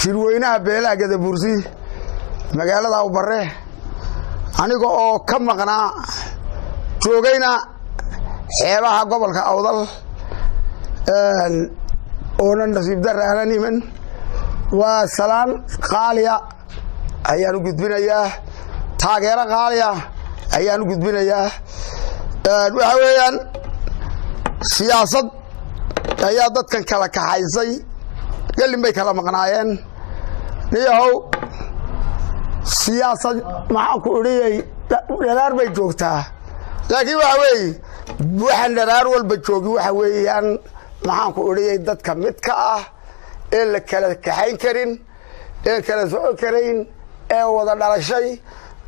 shirweynaha beelaha Gadabursi magaalada Awbarre aniga oo ka maqnaa joogayna xeebaha gobolka Awdal oo nasiib darana niman waa salaan qaaliya ayaan u gudbinayaa taageero qaaliya ayaan u gudbinayaa waxa weeyaan siyaasad ayaa dadkan kala kaxaysay galin bay kala maqnaayeen niyahow siyaasad maxaa ku uriyay dharaar bay joogtaa laakiin waxa weeye waxaan dharaar walba joogi waxa weeyaan maxaa ku uriyay dadka midka ah ee la kala kaxayn karin ee kala soo kareyn ee wada dhalashay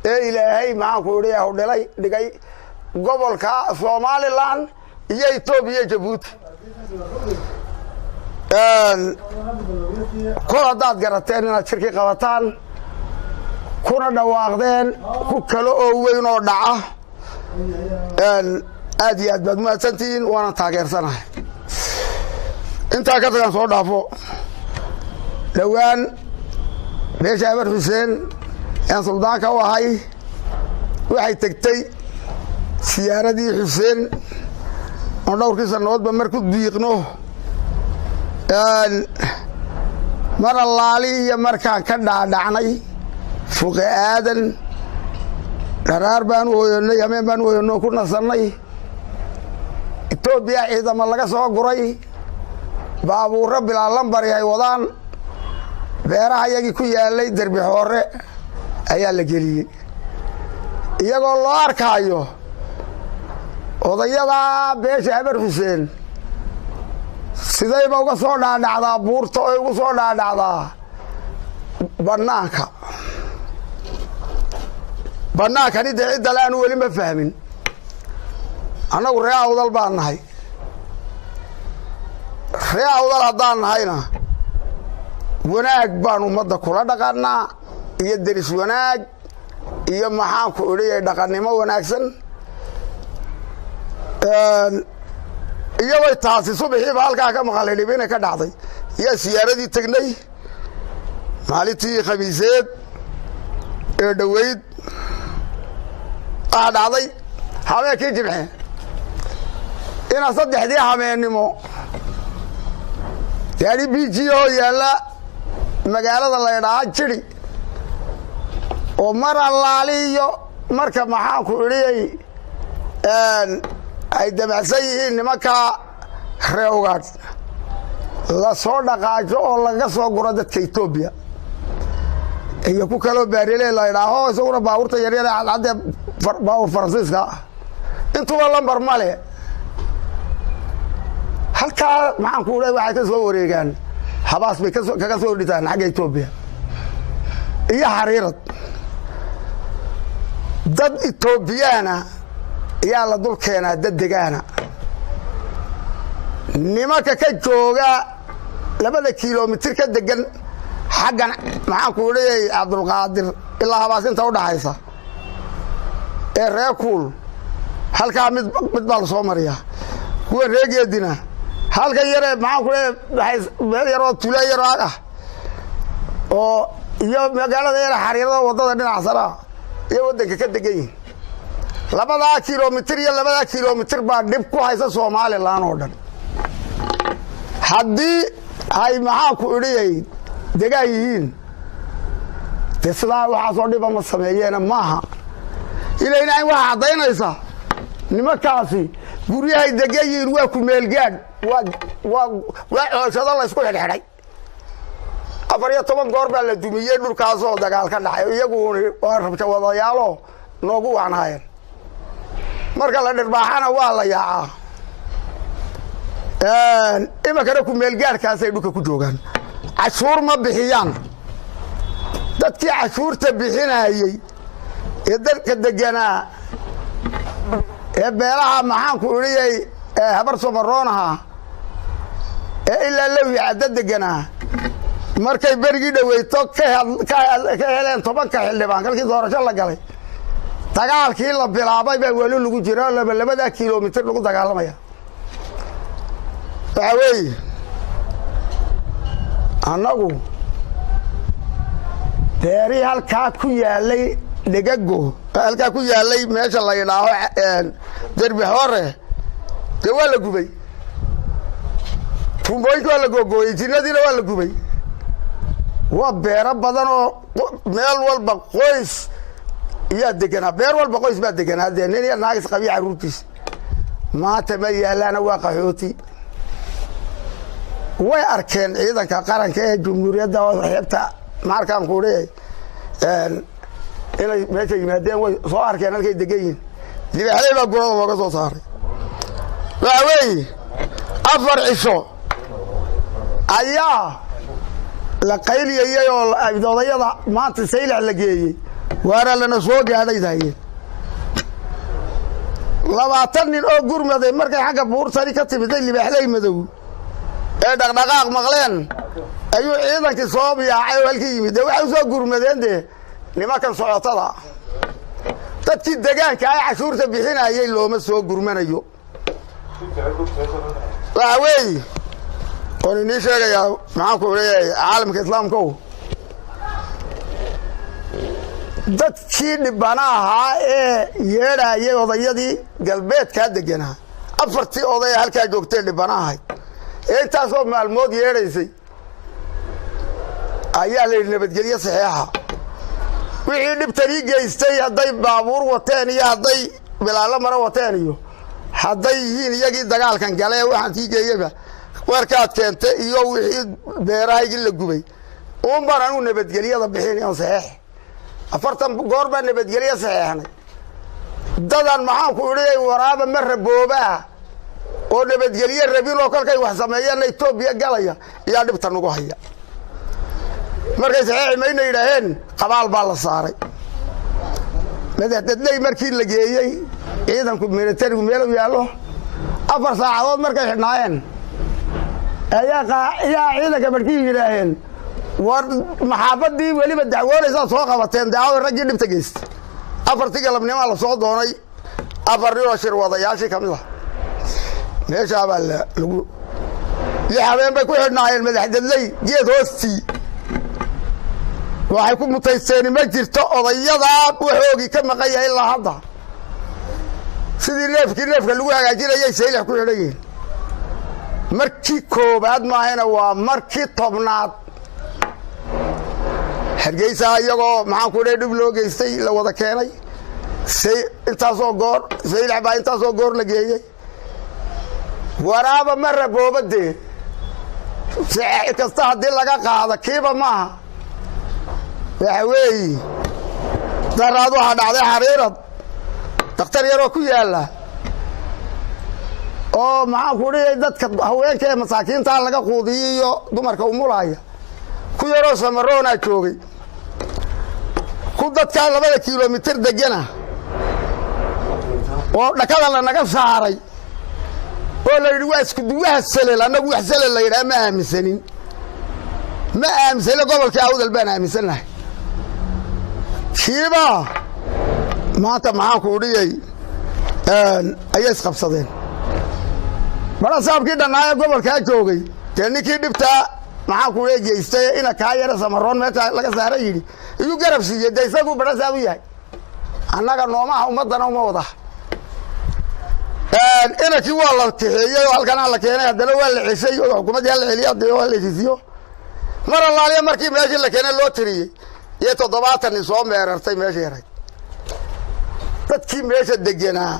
ee ilaahay maxaa ku uriyay u dhigay gobolka Somaliland iyo Itoobiya Djibouti kooda dad garateen inaad shirki qabataan kuna dhawaaqdeen ku kala oo weyn oo dhaca aad iyo aad baad mahadsantihiin waana taageersanahay inta ka tagan soo dhaafo dhawaan beesha Abar Xuseen ee suldaanka u ahay waxay tagtay siyaaradii Xuseen oo dhowrkii sanadoodba markuu diiqno mar allaali iyo markaan ka dhaadhacnay fuqe aadan dharaar baan u hooyanay ameen baan u hooyanay ku nasanay Itoobiya ciidamo laga soo guray baabuurro bilaa lambar ay wadaan beeraha yagii ku yaalay darbi hore ayaa la geliyay iyagoo loo arkaayo odayada beesha Abar Xuseen sidayba uga soo dhaadhacdaa buurta oo ugu soo dhaadhacdaa bannaankani dee cidda le aanu weli ma fahmin annagu ree Awdal baan nahay ree Awdal haddaan nahayna wanaag baan ummadda kula dhaqannaa iyo deris wanaag iyo maxaan ku idhiyay dhaqannimo wanaagsan iyagoo taasi subaxiiba halkaa ka maqalay dhibina ka dhacday yaa siyaaradii tagnay maalintii khamiiseed ee dhaweyd dhacday habeenkii jimce ina saddexdii habeennimo gaari BGO yaalla magaalada la yidhaaha Jiri oo mar allaali iyo marka maxaan ku idhiyay ay damacsan yihiin nimanka reewgaad la soo dhaqaajo oo laga soo guro dadka Itoobiya iyo ku kala baarilay la yidhaaho isaguna baabuurta yaryar ee cadde baawur Faransiiska intuba lambar male halkaa maxaan ku leeyahay waxay ka soo wareegaan habaas bay kaga soo dhitaan xagga Itoobiya iyo xariirad dad Itoobiyana yaa la dul keenaa dad degaana nimanka ka jooga 2 kiiloomitir ka degan xaggan maxaan ku leeyahay Cabdulqaadir ilaa habaas inta u dhaxaysa ee reekuul halkaa mid baa la soo mariyaa kuwa reegeedina halka yare maxaan ku leeyahay meel yaroo tuulo yar ah oo iyo magaalada yar xariirada wadada dhinaca sare iyo wadanka ka degan yihiin 2 kiiloomitir iyo 2 kiiloomitir baa dib ku haysa Soomaaliland oo dhan haddii ay maxaan ku idhiyay degaan yihiin sidaa waxaa soo dhiba ma sameeyeen maaha ilayna in waxa cadaynaysa nimankaasi guryahay degan yihiin waa ku meelgaad waa cooshada la isku xidhay 14 goor baa la dumiyay dhulkaas oo dagaal ka dhacay iyagu waa rabta wadayaalo noogu wanaayeen marka la dhirbaaxana waa la yaacaa imakana ku meelgaadkaas ay dhulka ku joogaan cashuur ma bixiyaan dadkii cashuurta bixinayay ee dalka deganaa ee beelaha maxaan ku idhiyay habar Somaroonaha ee ilaa Lawi cadda deganaa markay berigii dhaweyto ka heleen 10 xildhibaan halkii doorasho la galay dagaalkii la bilaabay baa wali lagu jiro 2 kiiloomitir lagu dagaalamaya waxa weeye annagu beeri halkaa ku yaalay dhigago halkaa ku yaalay meesha la yidhaaho derbi hore dee waa la gubay tumbooyinka waa la googooyey jinnadiina waa la gubay waa beero badan oo meel walba qoys yaa deganaa beer walba qoys baa deganaa dee nin iyo naagis qabiy carruurtiis maanta ma yaalaana waa qaxooti way arkeen ciidanka qaranka ee jumhuuriyadda oo xeebta markaan ku leeyahay inay meesha yimaadeen way soo arkeen halkay degan yihiin libaaxley baa gurada looga soo saaray waxa weeye 4 cisho ayaa la qayliyay oo odayada maanta saylac la geeyey waana lana soo gaadhay daayeen 20 nin oo gurmaday markay xagga buurtani ka timiday libaaxley madow ee dhaqdhaqaaq maqleen ayuu ciidankii soo biyaacay oo halkii yimid waxay soo gurmadeen nimankan socotada dadkii deegaanka ay cashuurta bixinayay looma soo gurmanayo waxa weeye oo inii sheegaya maxaan ku leeyahay caalamka islaamka dadkii dhibana ahaa ee yeedhayay odayadii galbeedka deganaa 4 oday halkaa joogtay dhibana ahayd intaasoo maalmood yeedhaysay ayaa la nabadgelyo saxiixa wixii dhibtanii geystay hadday baabuur wateen iyo hadday bilaalo mara wateen iyo hadday yihiin iyagii dagaalkan galee waxaan kii geeyaba warkaad keentay iyo wixii beerahaygii la gubay uunbaan anu nabadgelyada bixinayo saxiix 40 goor baa nabadgelyo saxiixnay dadan maxaan ku idhi waraaba ma raboobaa oo nabadgelyo rabin oo kolkay wax sameeyaan Itoobiya galaya iyo dhibta nagu haya markay saxiix mayna yiraahdeen qabaal baa la saaray madaxdadley markii la geeyay ciidanku militarigu meel u yaalo 4 saacadood markay xidhnaayeen ayaa ciidanka markii yiraahdeen war maxaabadii waliba dacwoonaysa soo qabateen daawo ragii dhibta geystay 4 galabnimo la soo doonay 4 nin oo shir wadayaashii kamid ah meesha baa lagu habeen bay ku xidhnaayeen madaxdadley geed hoostii waxay ku mutaysteen ma jirto odayada waxoogi ka maqan yahay ilaa hadda sidii neefka lagu hagaajinayay saylax ku xidhayeen markii koobaad maahayna waa markii 10aad hargeysa iyagoo maxaan ku leeyahay dhib loo geystay la wada keenay intaasoo goor saylax baa intaasoo goor la geeyay waraaba ma raboobade saxiix kasta haddii laga qaado kiiba maaha waxa weeye daraad waxaa dhacday xariirad dhakhtar yaroo ku yaalla oo maxaan ku leeyahay dadka haweenka ee masaakiinta laga quudiyo iyo dumarka umulaya ku yaroo samaroona joogay ku dadka 2 kiiloomitir degana oo dhakada la naga saaray oo la yidhi waa isku duwaha salel anagu wax salel la yidhaa ma aaminsanin gobolka awdal baan aaminsanahay kiiba maanta maxaan ku dhiyay ayay isqabsadeen bala saabkii dhanaaya gobolka joogay ninkii dhibta maxaan ku geystay ina ka yara samaroon meesha laga saaray yidhi iyo garab siiyay isagu bala saab yahay annaga noomaha ummadana uma wada inakii waa la tixeeyay oo halkan la keenay haddana waa la cishay oo xukuumadda la celiyay oo la heshiisiyo mar allaaliya markii meeshii la keenay loo tiriyay iyo 70 soo meerartay meeshii yaray dadkii meesha deganaa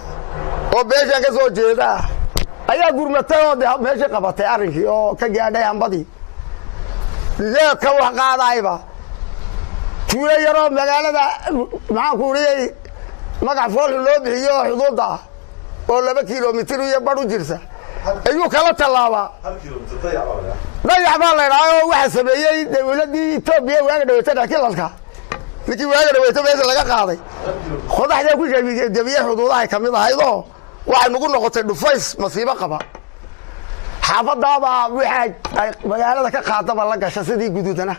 oo beesha ka soo jeeda ayaa gurmatay oo meeshii qabatay arrinkii oo ka gaadhay ambadii leedka wax qaadayba tuulo yaroo magaalada maxaan ku leeyahay magac fool loo bixiyo xuduudda oo 2 kiiloomitir iyo bar u jirta ayuu kala talaaba 1 kiiloomitir dayac baa la yiraahdo waxa sameeyay dawladii Itoobiya waaga dhaweeyay kilalka ninkii waaga dhaweeyay meesha laga qaaday qodaxda ku jabiyay xuduudaha kamid ahaydo waxa nagu noqotay dhufays masiibo qaba xaafadaaba waxa magaalada ka qaadaba la gashay sidii gududana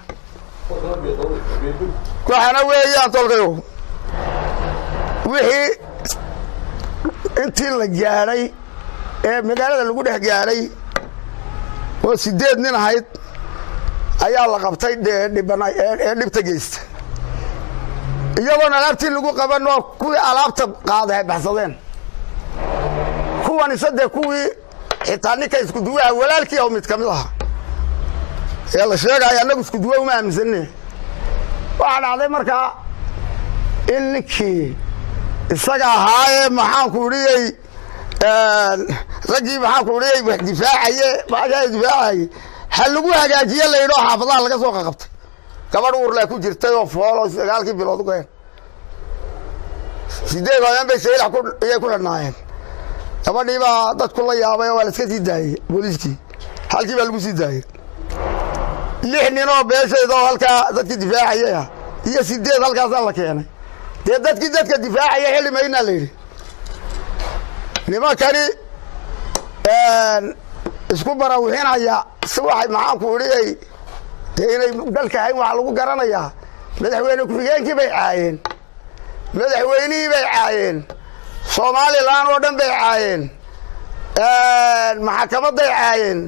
waxana weeyaan tolkayo wixii intii la gaaray ee magaalada lagu dhex gaaray oo 8 nin ahayd ayaa la qabtay dhibta geystay iyagoon alaabtii lagu qabanoo kuwii alaabta qaaday baxsadeen kuwan isadee kuwii xitaa ninka isku duwaha walaalkii oo mid ka mid aha ee la sheegaya annagu isku duwa uma aaminsanne waxaa dhacday markaa in ninkii isaga ahaayee maxaanku idhiyey raggii maxaanku idhiyey wax difaacaye maashaa difaacaye ha lagu hagaajiye la yidhoo xaafadaha laga soo qaqabtay gabadh uurlaa ku jirtay oo foolo 9 bilood u gaeen 8 hooyan bay saylax iyay ku xidhnaayeen gabadhii baa dadku la yaabay oo waa la iska sii daayey booliiskii halkii baa lagu sii daayey 6 nin oo beeshaydoo halkaa dadkii difaacayay ah iyo 8 halkaasaa la keenay dee dadkii dadka difaacaya xilli maynaa la yidhi nimankani isku barawixinaya si waxay maxaanku idhiyey dee inay dalka ahayn waxaa lagu garanayaa madaxweyne ku-xigeenkii bay caayeen madaxweynihii bay caayeen Soomaaliland oo dhan bay caayeen maxkamaday caayeen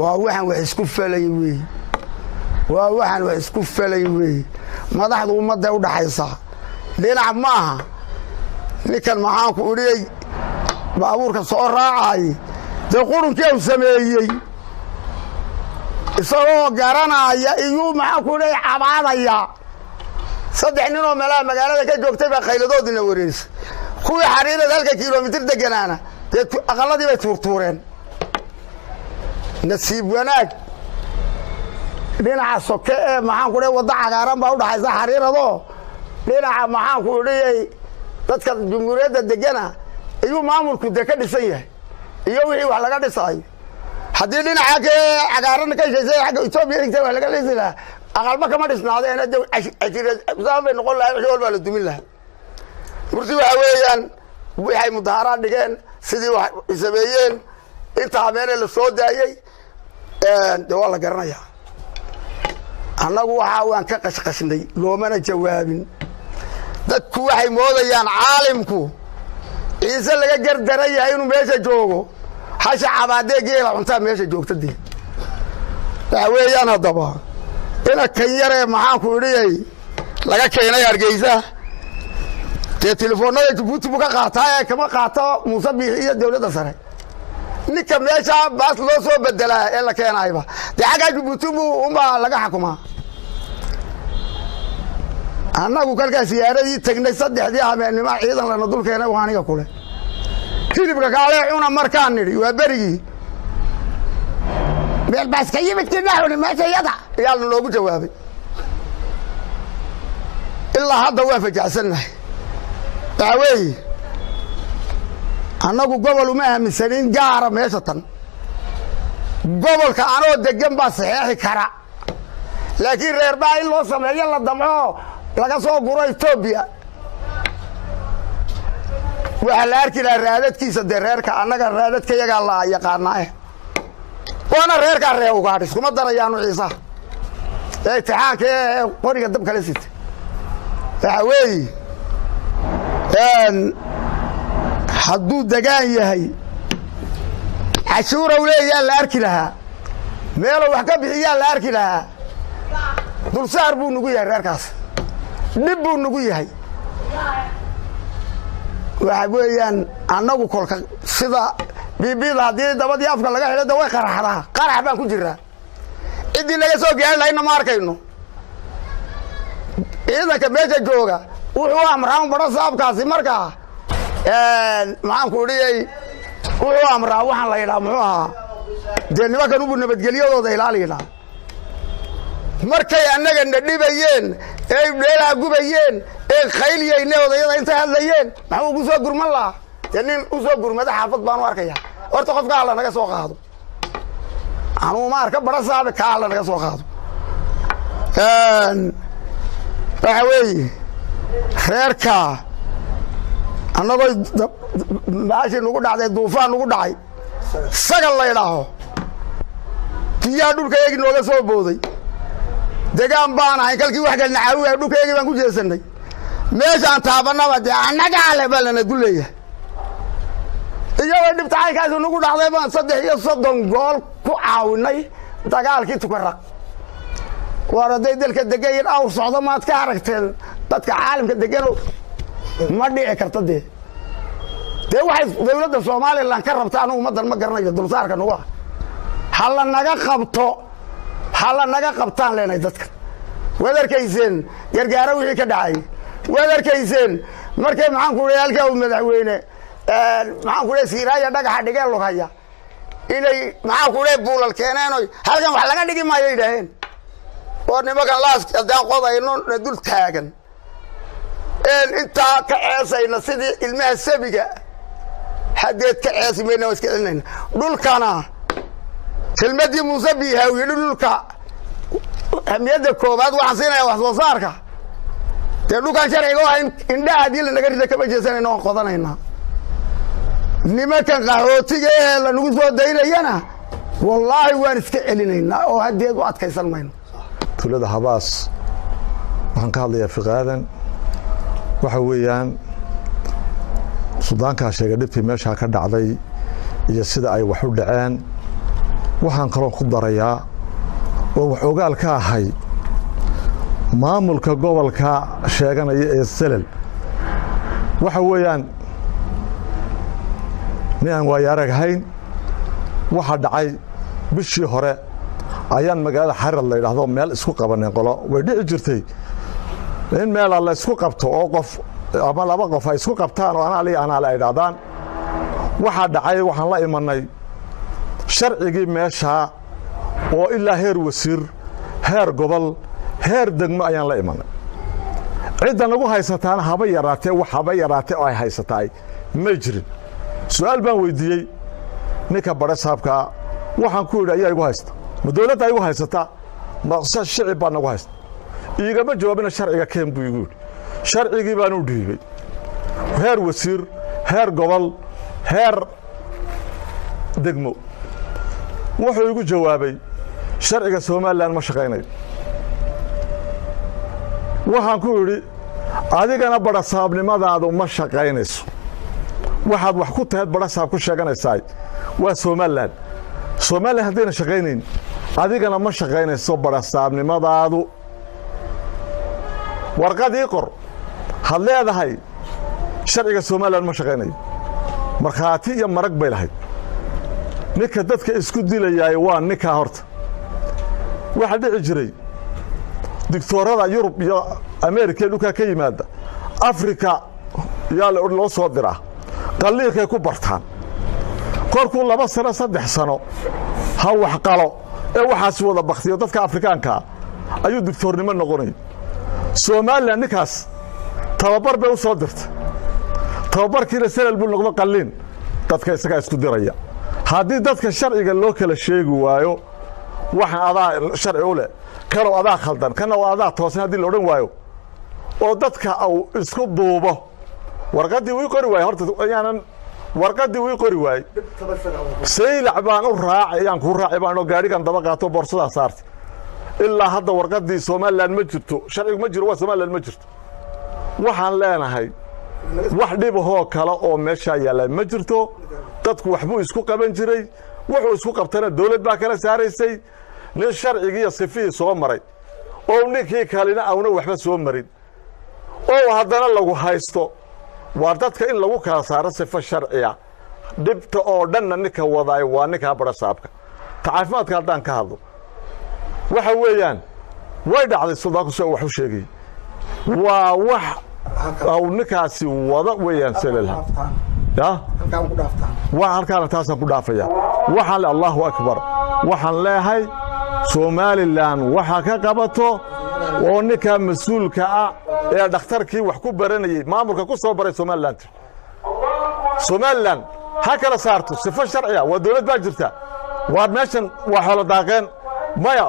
waa waxaan wax isku falay weey waa waxaan wax isku falay weey madaxdu ummadda u dhaxaysa dhinac maaha ninkan maxaanku idhiyey baabuurka soo raacay dee qurunkii uu sameeyey isagoo garanaya iyuu maxaanku idhiyey cabaadaya 3 nin oo meelaha magaalada ka joogtay baa khayladoodina wareerisay kuwii xariirada halka kiiloomitir deganaana dee aqaladii bay tuurtuureen nasiib wanaag dhinaca soke ee maxaanku idhiyey wadda cagaaran baa u dhaxaysa xariiradoo dhinaca maxaanku idhiyey dadka jumhuuriyadda degana iyuu maamulku dee ka dhisan yahay iyo wixii wax laga dhisaayo haddii dhinaca ka cagaaran ka heshaysay xagga Itoobiya inta wax laga dhisi lahaa aqalba kama dhisnaadeen bay noqon lahay wixii walbaa la dumin lahaa murti waxa weeyaan waxay mudaharaan dhigeen sidii wax sameeyeen inta habeenee la soo daayey dee waa la garanayaa annagu waxa waan ka qashqashnay loomana jawaabin dadku waxay moodayaan caalimku ciise laga gardaran yahay inuu meesha joogo hasha cabaadee geela cuntaa meesha joogtadii waxa weeyaan haddaba ina kan yaree maxaanku idhiyey laga keenay Hargeysa dee telefoonada Djibouti buu ka qaataa ee kama qaato Muuse Biixi iyo dawladda sare ninka meesha baas loo soo bedelaa ee la keenayba dee xagga Djibouti buu laga xukumaa annagu kalkaas siyaaradii tagnay 3 habeenimo ciidan lana dul keenay waaniga kule hilibka kaale cuna markaan nidhi waa berigii meel baas ka yimid kinaahuni meesha yada ayaa loogu jawaabay ilaa hadda waa fajacsanahay daaweey annagu gobol uma aaminsanin gaara meesha tan gobolka anoo degan baa saxeexi kara laakiin reer baa in loo sameeyo la damco laga soo guro Itoobiya waxa la arki lahaa raadadkiisa dee reerka annaga raadadka iyagaa la yaqaanaa waana reerka reer ugaadhis kuma darayaanu ciisa ee taxaanka ee qoriga dab kale sita waxa weey hadduu degaan yahay cashuura u leeyahay la arki lahaa meelo wax ka bixiyaa la arki lahaa dulsaar buu nugu yahay reerkaas dhib buu nugu yahay waxa weeyaan annagu kolka sida biibida haddii dabadii afka laga xidhay da way qaraxdaa qarax baan ku jiraa ciddii laga soo gaari lahayna ma arkayno ciidanka meesha jooga wuxuu amraa baro saabkaasi markaa maxaanku idhiyey wuxuu amraa waxaan la yidhaa muxuu ahaa dee nimankan ubu nabadgelyadooda ilaaliyna markay annaga na dhibayeen ee dheelaa gubayeen ee khayliyeyne odayada intay hadlayeen maxuu ugu soo gurman lahaa dee nin u soo gurmada xaafad baan u arkayaa horta qofka alla naga soo qaado anuu ma arka bara saabe ka alla naga soo qaado waxa weeye reerka annagoo baashi nugu dhacday duufaan nugu dhacay sagal la yidhaaho biyaa dhulkaygii nooga soo booday degaan baan ahay kalkii wax galna caawiya dhulkaygii baan ku jeesanay meeshaan taabanaba dee annagaa le baa lana duleeyahay iyagoo dhibtacaynkaasi nugu dhacday baan 3 iyo 30 gool ku caawinay dagaalkii Tukaraq وردي دلك الدقايق أو صعدة ما تكاركتين dadka caalamka degan ma dhici karto de waxay dawladda Soomaaliland ka rabtaan ummadan ma garanayo dulsaarkan waa hal naga qabtaan leenay dadka wadarkaysan gargaaro wixii ka dhacay wadarkaysan markay maxaan ku leeyahay halka madaxweyne maxaan ku leeyahay siiraaya dhagaxa dhigeen lugaya inay maxaan ku leeyahay buulal keeneen halkan wax laga dhigi maayo idhaheen oo nimanka laas hadaan qodayno dul taagan inta ka ceesayna sidii ilmaha sabiga hadeed ka ceesimayna iska celinayna dhulkana kelmadii Muuse Biixi dhulka amiyada koobaad waxaan siinaya wax soo saarka dhulkan sharciga waa indhaha dil naga rida ka bajeesanayna oo qodanayna nimankan qaxootiga ee la nagu soo daynayana wallahi waan iska celinayna oo hadeed u adkaysan mayno tulada habaas waxaan ka hadlayaa fiqaadan waxa weeyaan suudaanka sheegay dhibtii meesha ka dhacday iyo sida ay wax u dhaceen waxaan kaloo ku darayaa oo wax ogaal ka ahay maamulka gobolka sheeganaya ee Salal waxa weeyaan niman way aragayn waxa dhacay bishii hore ayaan magaalada Xarar la yiraahdo meel isku qabanay qolo way dhici jirtay in meel la isku qabto oo qof ama laba qof ay isku qabtaan oo ana la yiraahdaan waxa dhacay waxaan la imanay sharcigii meesha oo ilaa heer wasiir heer gobol heer degmo ayaan la imanay ciidan lagu haysataan haba yaraatee oo ay haysataay ma jirin su'aal baan weydiiyay ninka bare saabka waxaan ku yiraahdaa iyagu haysta ma dawladda iyagu haysata ma shicib baan nagu haysta igama jawaabina sharciga keen buu igu sharcigii baan u dhiibay heer wasiir heer gobol heer degmo wuxuu igu jawaabay sharciga Soomaaliland ma shaqeynayo waxaan ku yiri adigana bara saabnimadaadu ma shaqeynayso waxaad wax ku tahay bara saab ku sheeganaysaa waa Soomaaliland hadayna shaqeynayn adigana ma shaqeynayso bara saabnimadaadu warqadii qor had leedahay sharciga Soomaaliland ma shaqeynayo markhaati iyo marag bay lahayd ninka dadka isku dilayay waa ninka horta waxa dhici jiray diktoorada Yurub iyo Ameerika dhulka ka yimaada Afrika yaa loo soo diraa qaliilkay ku bartaan korku 2 sano 3 sano ha wax qalo ee waxaas wada baqtiyo dadka Afrikaanka ayuu diktoornimo noqonay Soomaaliland ninkaas tababar bay u soo dirtay tababarkiina Salal buu noqdo qaliin dadka isaga isku diraya haddii dadka sharciga loo kala sheegi waayo waxa adaa sharci u leh kala adaa khaldan kana adaa toosan hadii la oran waayo oo dadka au isku duubo warqadii way qori waay horta ayaanan warqadii way qori waay saylac baan u raacayaan ku raacay baan oo gaarigan daba qaato boorsada saartay ilaa hadda warqadii Soomaaliland ma jirto sharciga ma jiro waa Soomaaliland ma jirto waxaan leenahay wax dhib oo kale oo meesha yaala ma jirto dadku waxbuu isku qaban jiray wuxuu isku qabtana dawlad baa kala saaraysay nin sharciga sifii soo maray oo ninkii kalena aanu waxba soo marin oo haddana lagu haysto waa dadka in lagu kala saaro sifa sharciya dibta oo dhan ninka waday waa ninka bara saabka caafimaadka hadaan ka hadlo waxa weeyaan way dhacday suudaanku soo wax u sheegay waa wax aw ninkaasi wada weeyaan Salal ya halkaan ku dhaaftaan waa halkaan taasan ku dhaafaya waxaan la Allahu akbar waxaan leeyahay Soomaaliland waxa ka qabato oo ninka mas'uulka ah ee dhakhtarkii wax ku baranayay maamulka ku soo baray Soomaaliland ha kala saarto sifa sharciya waa dawlad baa jirta waa meeshan waa xolo daaqeen maya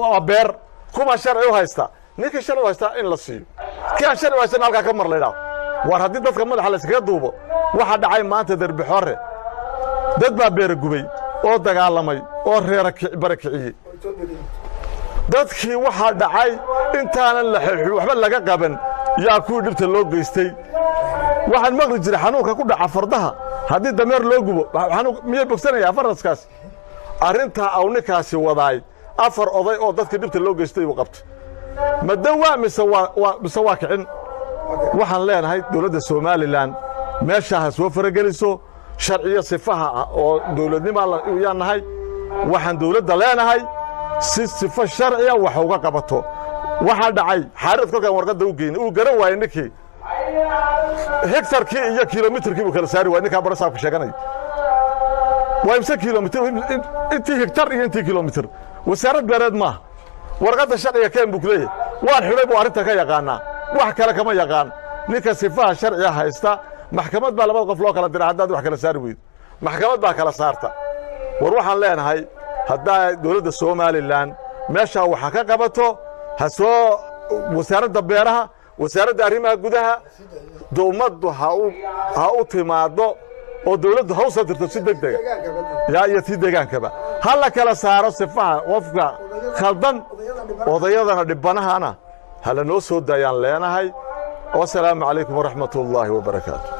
waa beer kuma sharci u haysta ninka sharci u haysta in la siiyo ka sharci haysta halka ka mar leeyahay war hadii dadka madaxa la iskaga duubo waxa dhacay maanta darbi xore dad baa beer gubay oo dagaalamay oo reer barakiciyay dadkii waxa dhacay intaanan la xilxil waxba laga qaban yaa ku dhibta loo geystay waxaan maqli jiray xanuunka ku dhaca fardaha hadii dameer loo gubo xanuun miyay bogsanaya faraskaas arinta aw ninkaasi wadaay afar oday oo dadka dhibta loo geystay uu qabtay ma dawaa mise waa kicin waxaan leenahay dowladda Soomaaliland meesha ha soo farageliso sharciyo sifaha oo dowladnimo ayaan nahay waxaan dowladda leenahay si sifo sharciya wax uga qabato waxa dhacay xaarid kolkan warqada u geeyay uu garan waayay ninkii hektarkii iyo kilomitarkii uu kala saari waayay ninka barasaabka sheeganay waa imsa kilomitar intii hektar iyo intii kilomitar wasaaradda beereed ma warqada sharciga keen buu leeyahay waan xidhay buu arinta ka yaqaana wax kale kama yaqaan ninka sifaha sharciga haysta maxkamad baa labada qof loo kala diray haddii wax kala saari weyd maxkamad baa kala saarta war waxaan leenahay hadda dowladda Soomaaliland meesha waxa ka qabato ha soo wasaaradda beeraha wasaaradda arrimaha gudaha dowladdu ha u timaado oo dowladdu ha u soo dirto si degdeg ah iyo si deegaankaba hal kala saaro sifaha qofka khaldan odayadana dhibanahana hala noo soo daayaan leenahay والسلام عليكم ورحمة الله وبركاته.